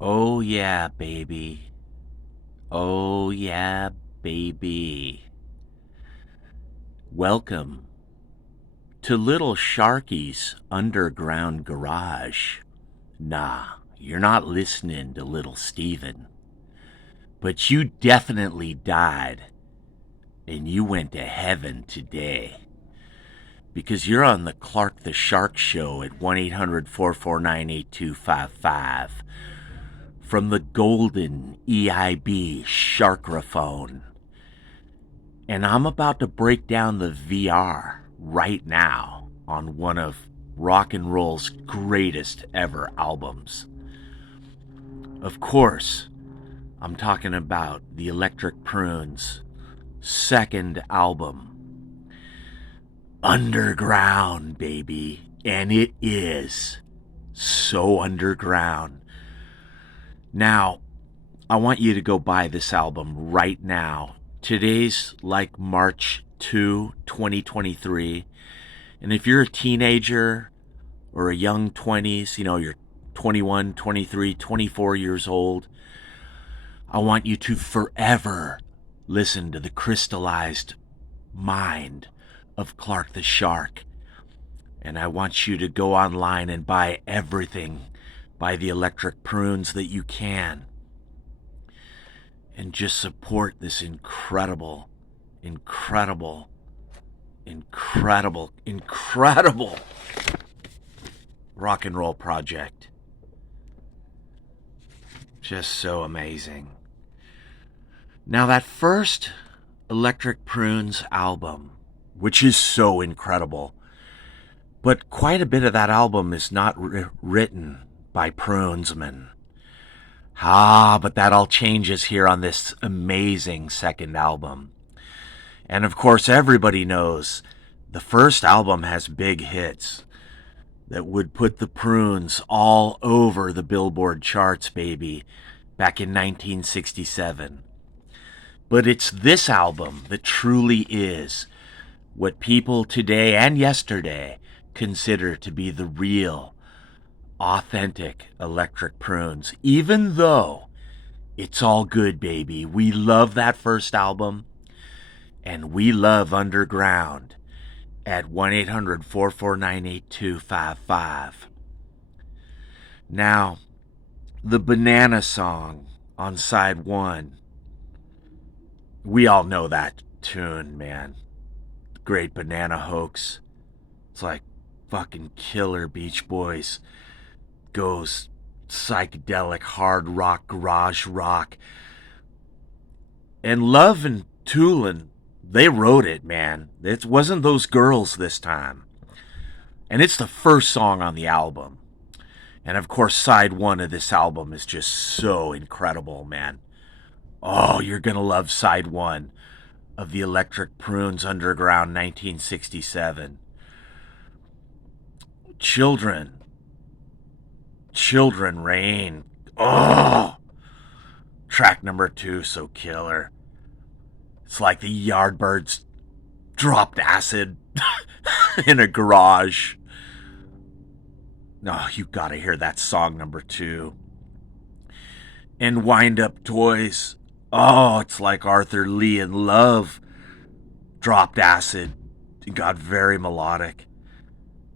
Oh yeah, baby. Oh yeah, baby. Welcome to Little Sharky's underground garage. Nah, you're not listening to Little Steven. But you definitely died and you went to heaven today. Because you're on the Clark the Shark Show at 1-800-449-8255 from the golden EIB Sharkraphone. And I'm about to break down the VR right now on one of rock and roll's greatest ever albums. Of course, I'm talking about the Electric Prunes' second album, Underground, baby. And it is so underground. Now, I want you to go buy this album right now. Today's like March 2, 2023. And if you're a teenager or a young 20s, you're 21, 23, 24 years old, I want you to forever listen to the crystallized mind of Clark the Shark. And I want you to go online and buy everything by the Electric Prunes that you can. And just support this incredible rock and roll project. Just so amazing. Now, that first Electric Prunes album, which is so incredible, but quite a bit of that album is not written by Prunesmen. But that all changes here on this amazing second album. And of course, everybody knows the first album has big hits that would put the Prunes all over the Billboard charts, baby, back in 1967. But it's this album that truly is what people today and yesterday consider to be the real, authentic Electric Prunes. Even though it's all good, baby. We love that first album, and we love Underground at 1-800-449-8255. Now, the Banana song on side one, we all know that tune, man. Great Banana Hoax. It's like fucking killer Beach Boys goes psychedelic hard rock, garage rock. And Love and Tulin, they wrote it, man. It wasn't those girls this time. And it's the first song on the album. And of course, side one of this album is just so incredible, man. Oh, you're gonna love side one of the Electric Prunes Underground 1967. Children Rain. Oh, track number 2, so killer. It's like the Yardbirds dropped acid in a garage. No, you gotta hear that song number 2. And Wind Up Toys. Oh, it's like Arthur Lee in Love dropped acid and got very melodic.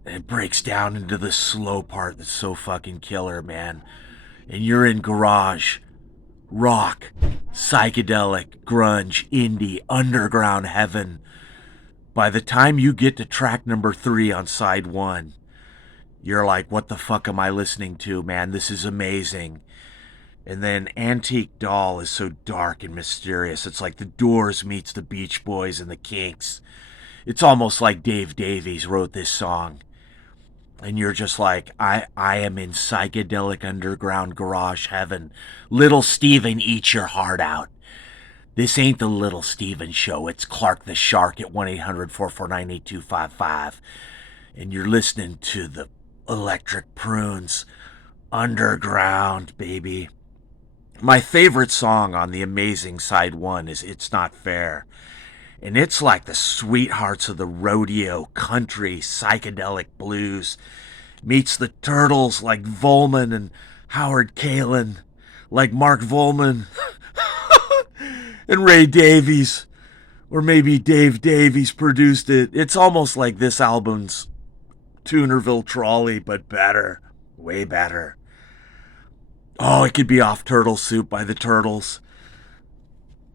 And it breaks down into the slow part that's so fucking killer, man. And you're in garage, rock, psychedelic, grunge, indie, underground heaven. By the time you get to track number 3 on side 1, you're like, what the fuck am I listening to, man? This is amazing. And then Antique Doll is so dark and mysterious. It's like the Doors meets the Beach Boys and the Kinks. It's almost like Dave Davies wrote this song. And you're just like, I am in psychedelic underground garage heaven. Little Steven, eat your heart out. This ain't the Little Steven show. It's Clark the Shark at 1-800-449-8255. And you're listening to the Electric Prunes Underground, baby. My favorite song on the amazing side 1 is It's Not Fair. And it's like the sweethearts of the rodeo, country, psychedelic blues meets the Turtles like Volman and Howard Kalin. like Mark Volman and Ray Davies, or maybe Dave Davies produced it. It's almost like this album's Tunerville Trolley, but better. Way better. Oh, it could be off Turtle Soup by the Turtles.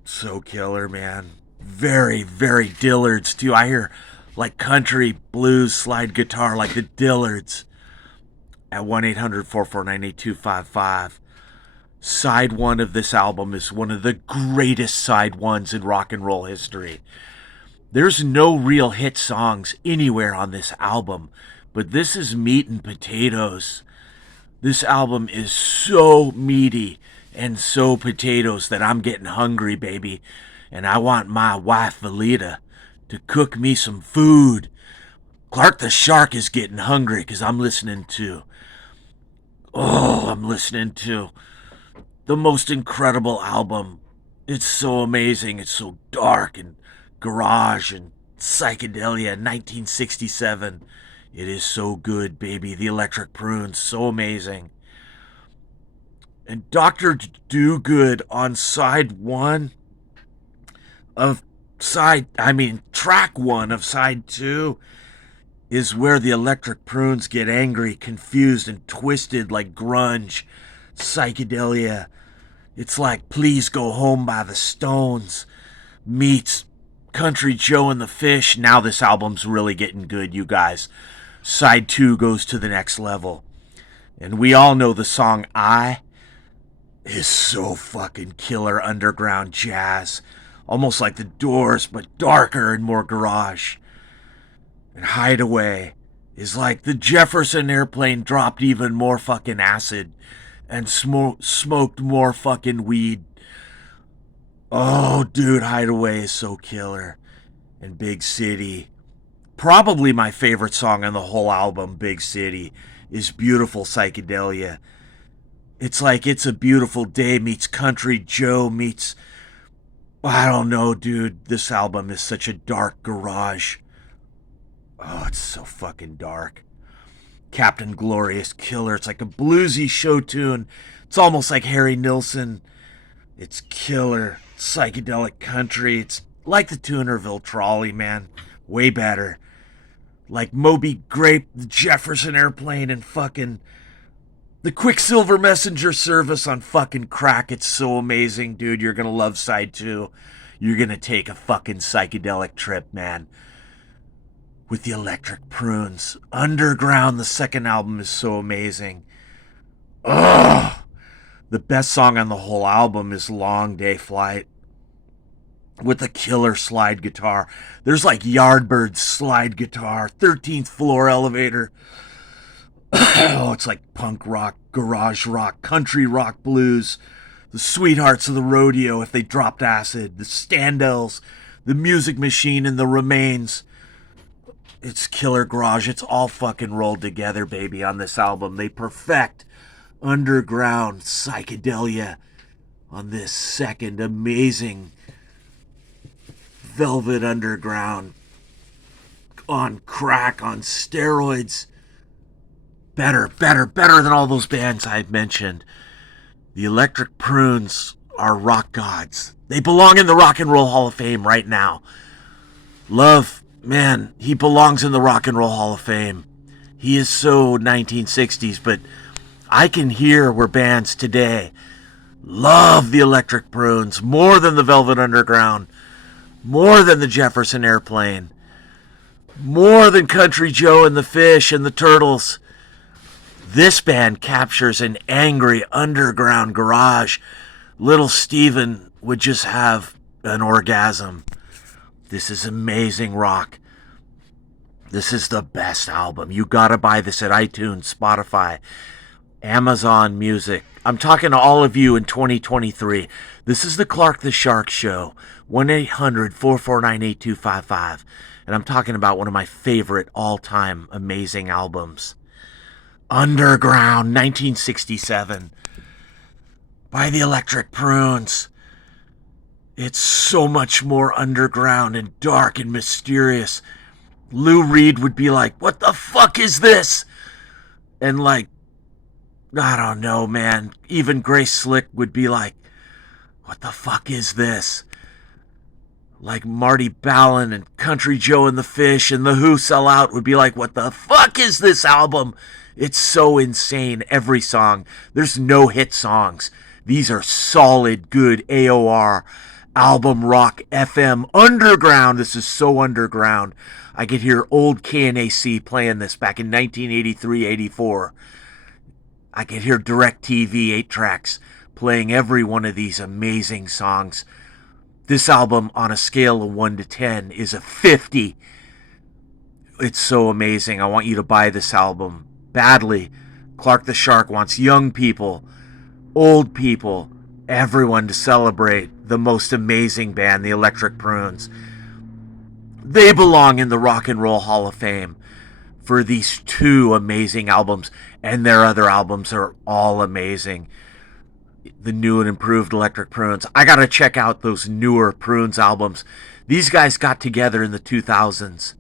So killer, man. Very, very Dillards, too. I hear like country blues slide guitar like the Dillards at 1-800-449-8255. Side one of this album is one of the greatest side ones in rock and roll history. There's no real hit songs anywhere on this album, but this is meat and potatoes. This album is so meaty and so potatoes that I'm getting hungry, baby. And I want my wife, Valita, to cook me some food. Clark the Shark is getting hungry because I'm listening to the most incredible album. It's so amazing. It's so dark and garage and psychedelia. 1967. It is so good, baby. The Electric Prunes, so amazing. And Dr. Do-Good on side one of track one of side two is where the Electric Prunes get angry, confused, and twisted like grunge, psychedelia. It's like Please Go Home by the Stones meets Country Joe and the Fish. Now this album's really getting good, you guys. Side two goes to the next level. And we all know the song I is so fucking killer underground jazz. Almost like the Doors, but darker and more garage. And Hideaway is like the Jefferson Airplane dropped even more fucking acid and smoked more fucking weed. Oh, dude, Hideaway is so killer. And Big City, probably my favorite song on the whole album, Big City, is Beautiful Psychedelia. It's like It's a Beautiful Day meets Country Joe meets... I don't know, dude. This album is such a dark garage. Oh, it's so fucking dark. Captain Glorious Killer. It's like a bluesy show tune. It's almost like Harry Nilsson. It's killer. Psychedelic country. It's like the Tunerville Trolley, man. Way better. Like Moby Grape, the Jefferson Airplane, and fucking the Quicksilver Messenger Service on fucking crack. It's so amazing, dude. You're gonna love side two. You're gonna take a fucking psychedelic trip, man. With the Electric Prunes. Underground, the second album is so amazing. Ugh! The best song on the whole album is Long Day Flight. With a killer slide guitar. There's like Yardbirds slide guitar. 13th Floor Elevator. Oh, it's like punk rock, garage rock, country rock, blues. The Sweethearts of the Rodeo if they dropped acid. The Standells. The Music Machine and the Remains. It's killer garage. It's all fucking rolled together, baby, on this album. They perfect underground psychedelia on this second amazing Velvet Underground on crack, on steroids. Better than all those bands I've mentioned. The Electric Prunes are rock gods. They belong in the Rock and Roll Hall of Fame right now. Love, man, he belongs in the Rock and Roll Hall of Fame. He is so 1960s, but I can hear where bands today love the Electric Prunes more than the Velvet Underground, more than the Jefferson Airplane, more than Country Joe and the Fish and the Turtles. This band captures an angry underground garage. Little Steven would just have an orgasm. This is amazing rock. This is the best album. You gotta buy this at iTunes, Spotify, Amazon Music. I'm talking to all of you in 2023. This is the Clark the Shark Show. 1-800-449-8255. And I'm talking about one of my favorite all-time amazing albums. Underground, 1967. By the Electric Prunes. It's so much more underground and dark and mysterious. Lou Reed would be like, what the fuck is this? And like, I don't know, man. Even Grace Slick would be like, what the fuck is this? Like Marty Ballin and Country Joe and the Fish and The Who Sell Out would be like, what the fuck is this album? It's so insane, every song. There's no hit songs. These are solid, good AOR, album rock, FM, underground. This is so underground. I could hear old KNAC playing this back in 1983, 84. I could hear DirecTV 8 tracks playing every one of these amazing songs. This album, on a scale of 1 to 10, is a 50. It's so amazing. I want you to buy this album badly. Clark the Shark wants young people, old people, everyone to celebrate the most amazing band, the Electric Prunes. They belong in the Rock and Roll Hall of Fame for these two amazing albums, and their other albums are all amazing. The new and improved Electric Prunes. I gotta check out those newer Prunes albums. These guys got together in the 2000s,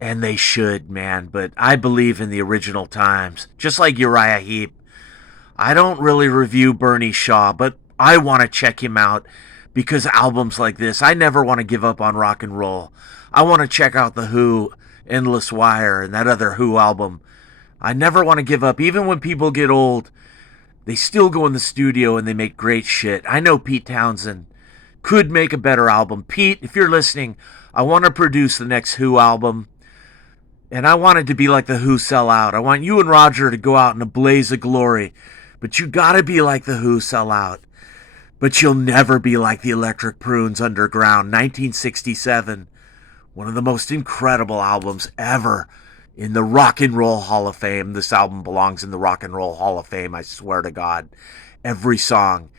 and they should, man. But I believe in the original times, just like Uriah Heep. I don't really review Bernie Shaw, but I want to check him out because albums like this, I never want to give up on rock and roll. I want to check out The Who, Endless Wire, and that other Who album. I never want to give up. Even when people get old, they still go in the studio and they make great shit. I know Pete Townsend could make a better album. Pete, if you're listening, I want to produce the next Who album. And I want it to be like the Who Sell Out. I want you and Roger to go out in a blaze of glory. But you gotta be like the Who Sell Out. But you'll never be like the Electric Prunes Underground. 1967. One of the most incredible albums ever in the Rock and Roll Hall of Fame. This album belongs in the Rock and Roll Hall of Fame, I swear to God. Every song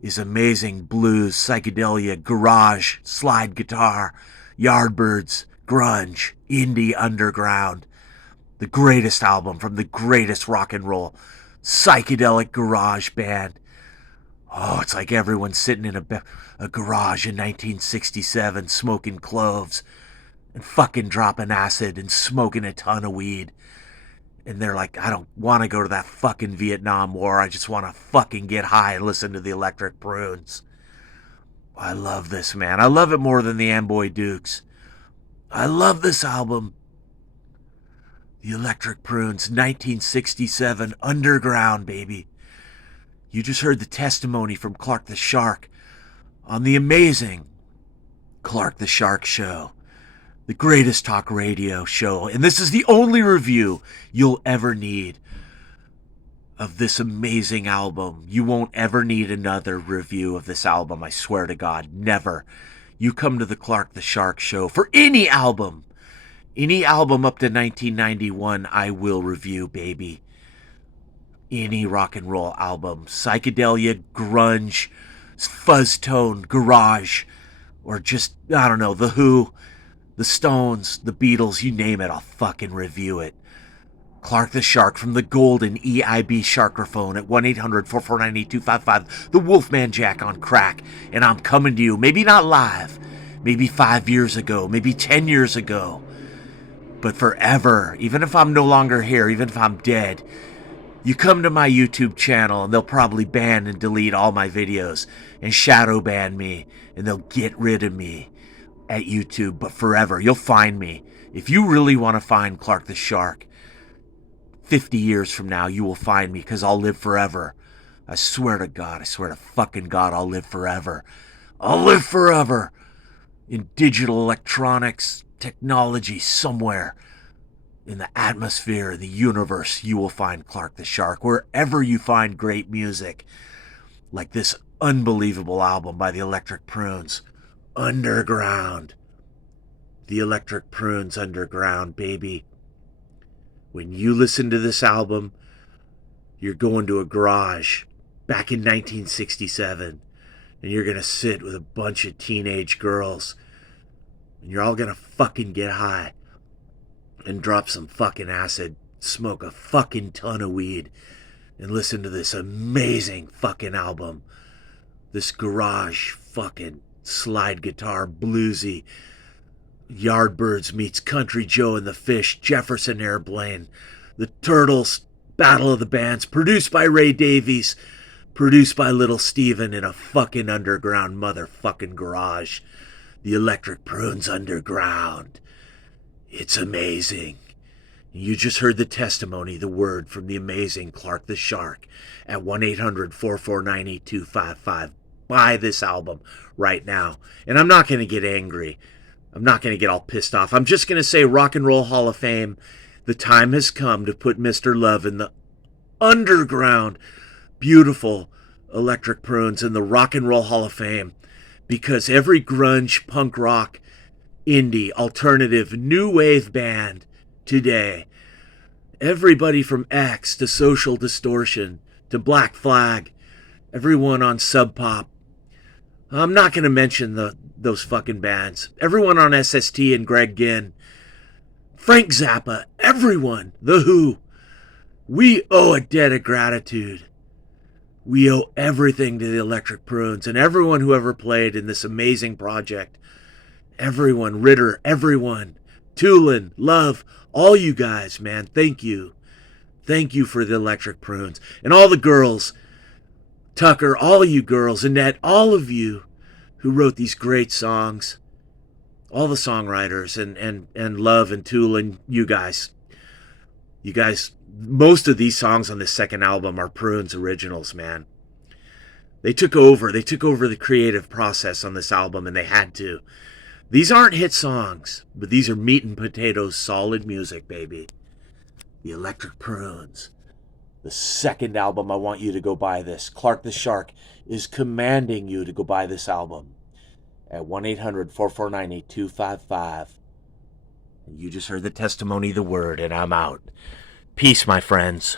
is amazing. Blues, psychedelia, garage, slide guitar, Yardbirds, grunge, indie, underground. The greatest album from the greatest rock and roll psychedelic garage band. Oh, it's like everyone sitting in a garage in 1967 smoking cloves and fucking dropping acid and smoking a ton of weed. And they're like, I don't want to go to that fucking Vietnam War. I just want to fucking get high and listen to the Electric Prunes. I love this, man. I love it more than the Amboy Dukes. I love this album. The Electric Prunes, 1967, underground, baby. You just heard the testimony from Clark the Shark on the amazing Clark the Shark Show. The greatest talk radio show. And this is the only review you'll ever need of this amazing album. You won't ever need another review of this album, I swear to God. Never. You come to the Clark the Shark Show for any album. Any album up to 1991, I will review, baby. Any rock and roll album. Psychedelia, grunge, fuzz tone, garage, or just, I don't know, The Who, The Stones, The Beatles, you name it, I'll fucking review it. Clark the Shark from the golden EIB Sharkerphone at 1-800-449-8255. The Wolfman Jack on crack. And I'm coming to you, maybe not live, maybe 5 years ago, maybe 10 years ago, but forever. Even if I'm no longer here, even if I'm dead, you come to my YouTube channel and they'll probably ban and delete all my videos and shadow ban me, and they'll get rid of me at YouTube, but forever. You'll find me. If you really want to find Clark the Shark, 50 years from now, you will find me, because I'll live forever. I swear to God, I swear to fucking God, I'll live forever. I'll live forever in digital electronics technology somewhere in the atmosphere, in the universe. You will find Clark the Shark. Wherever you find great music, like this unbelievable album by the Electric Prunes, Underground. The Electric Prunes Underground, baby. When you listen to this album, you're going to a garage back in 1967, and you're going to sit with a bunch of teenage girls, and you're all going to fucking get high and drop some fucking acid, smoke a fucking ton of weed, and listen to this amazing fucking album. This garage fucking slide guitar, bluesy, Yardbirds meets Country Joe and the Fish, Jefferson Airplane, the Turtles Battle of the Bands, produced by Ray Davies, produced by Little Steven in a fucking underground motherfucking garage. The Electric Prunes Underground. It's amazing. You just heard the testimony, the word from the amazing Clark the Shark at 1-800-449-8255. Buy this album right now. And I'm not going to get angry. I'm not going to get all pissed off. I'm just going to say Rock and Roll Hall of Fame. The time has come to put Mr. Love in the underground, beautiful Electric Prunes in the Rock and Roll Hall of Fame. Because every grunge, punk rock, indie, alternative, new wave band today, everybody from X to Social Distortion to Black Flag, everyone on Sub Pop, I'm not going to mention those fucking bands, everyone on SST and Greg Ginn, Frank Zappa, everyone, The Who, we owe a debt of gratitude. We owe everything to the Electric Prunes and everyone who ever played in this amazing project. Everyone, Ritter, everyone, Tulin, Love, all you guys, man, thank you. Thank you for the Electric Prunes. And all the girls, Tucker, all you girls, Annette, all of you who wrote these great songs. All the songwriters and Love and Tulin, you guys. You guys, most of these songs on this second album are Prunes originals, man. They took over the creative process on this album, and they had to. These aren't hit songs, but these are meat and potatoes, solid music, baby. The Electric Prunes. The second album, I want you to go buy this. Clark the Shark is commanding you to go buy this album at 1-800-449-8255. You just heard the testimony, the word, and I'm out. Peace, my friends.